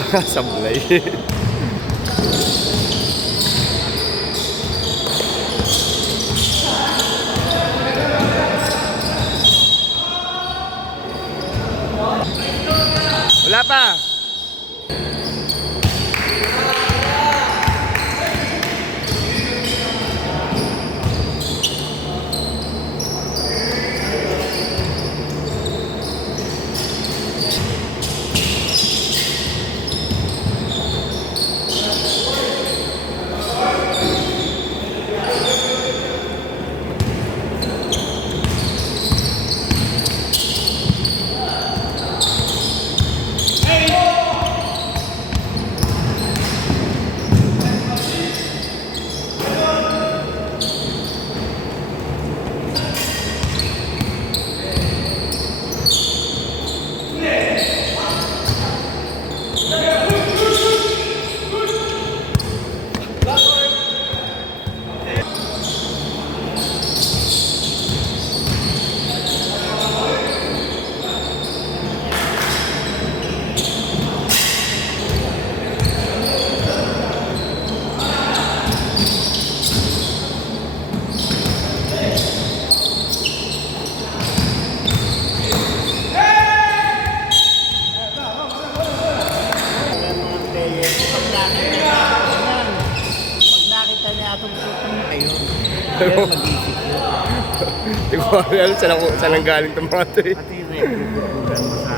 Sablay. Wala pa. Hindi ko alam saan ang galing itong mga ito eh. Pati yung nagpupulan mo sa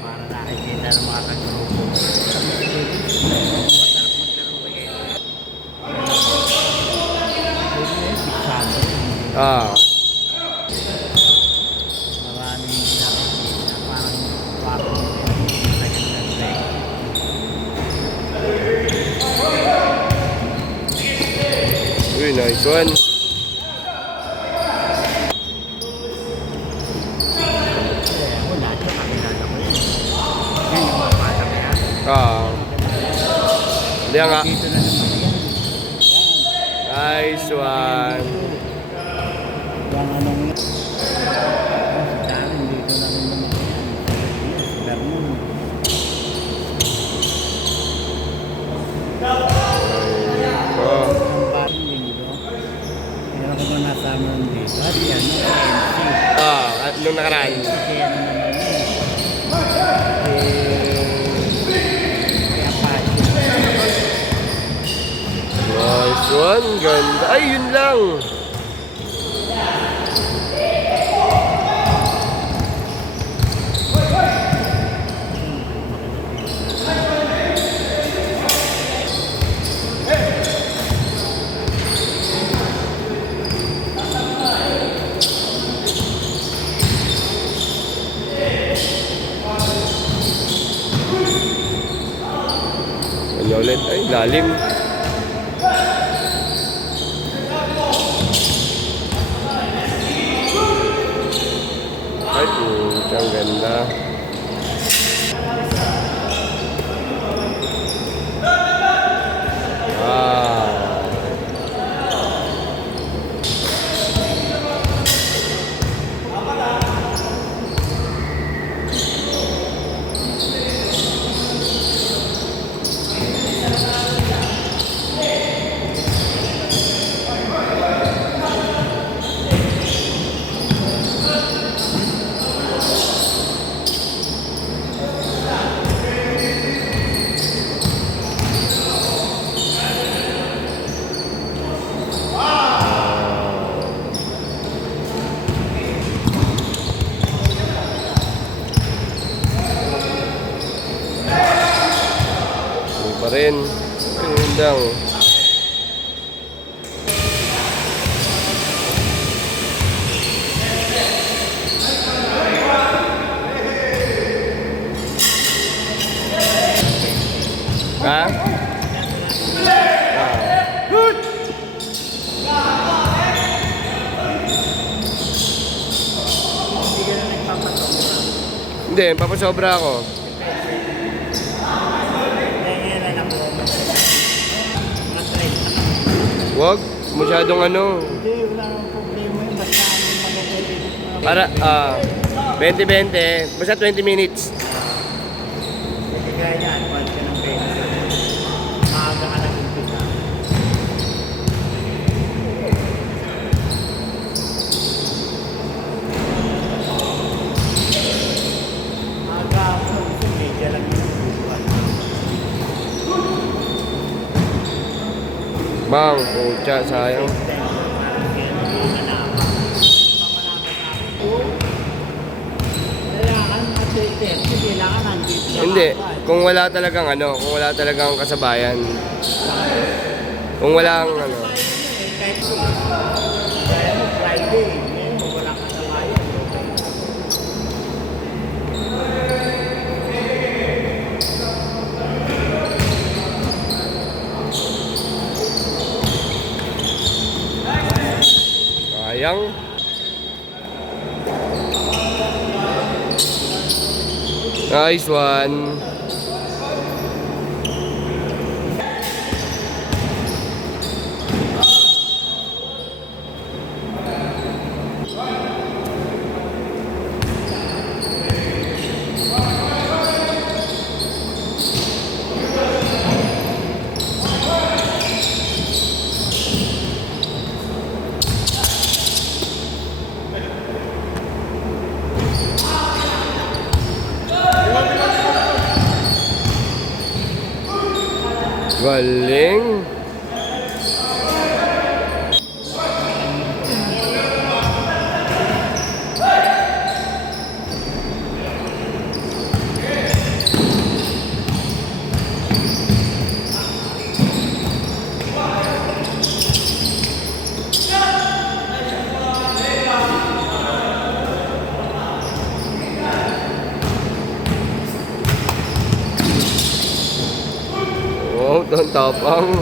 para nakikita ng mga kagrupo. Masarap maglaro kayo. Maraming nakikita parang uy, nice one. Hindi nga. Nice one. Nung nakaraan. Nice one, ganda. Ay, yun lang. Ano ulit? Ay, lalim. Ay, putang ganda. Pa rin. Ayun lang. Ha? Hindi, papasobra ako. Wag, masyadong ano. Hindi, wala nang problema yun. Basta Para, 20-20, basta 20 minutes. kaya niya, advance ka ng pera. Maaga ka nag-umpisa. Maaga ako, isang media lang yung buwan. Bang, pucha, sayang. Hindi, kung wala talagang ano, kung wala talagang kasabayan. Kung walang ano. Kahit kaya mo Friday, ngayon wala ka sa bayan. Sayang. Nice one. Galing. Oh, don't tapang.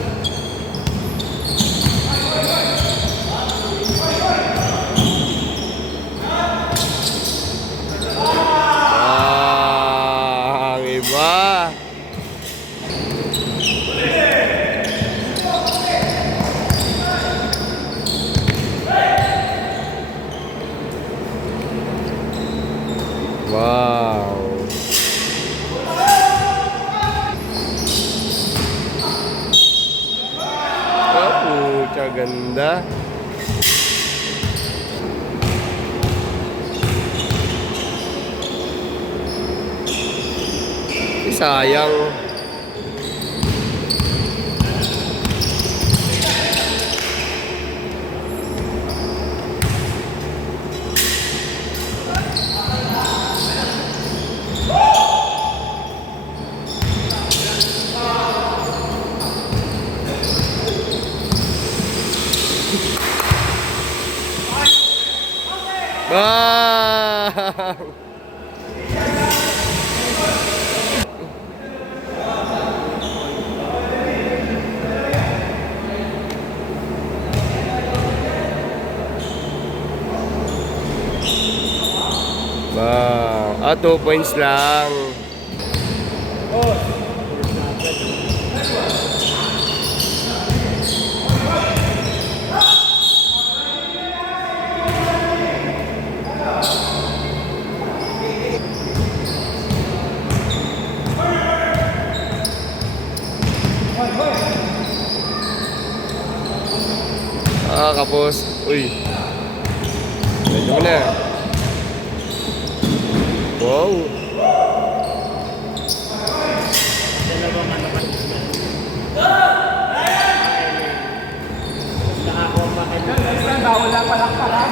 Ah, ang iba. Wow. Pucha, ganda. Sayang. Bang! Bang! 2 points lang. Kapos. Uy. Medyo na. Wow. Dalawang ano ka dito. Nakakuha pa kayo. Wala pala.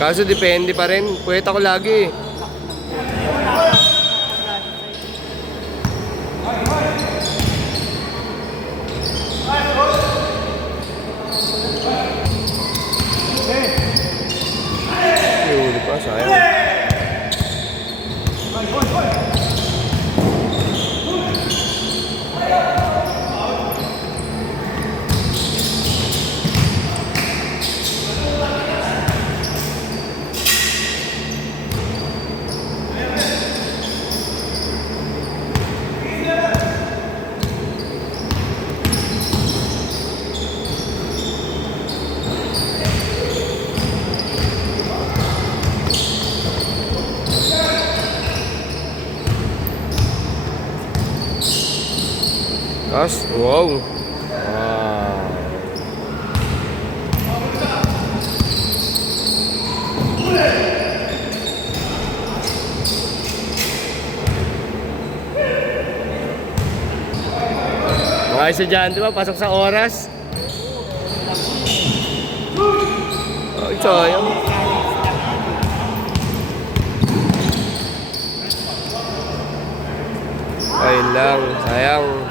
Kaso depende pa rin. Puwet ako lagi. Huli pa, sayang. Lakas. Wow. Wow. Mga estudyante ba, pasok sa oras? Ay, sayang. Ayun lang, sayang.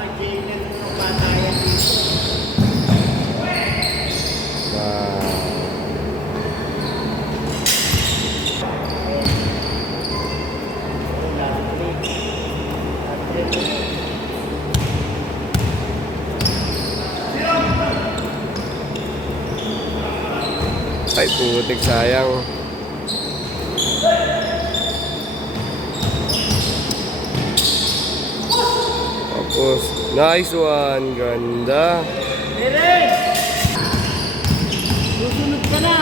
Ay, putik, sayang. Tapos, nice one. Ganda. Susunod ka na!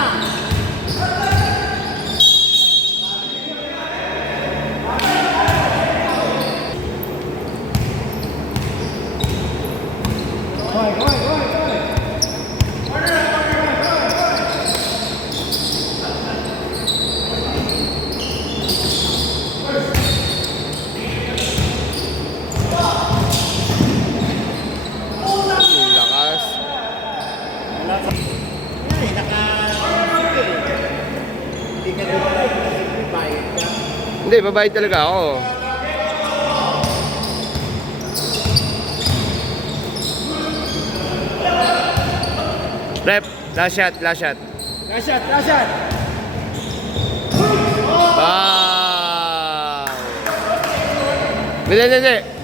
Ang lakas. Ay, hindi ka doon kasi bayad ka. Hindi, babayad talaga ako. Rep, last shot, last shot. Lashat, lashat! Bang! Hindi, hindi, hindi.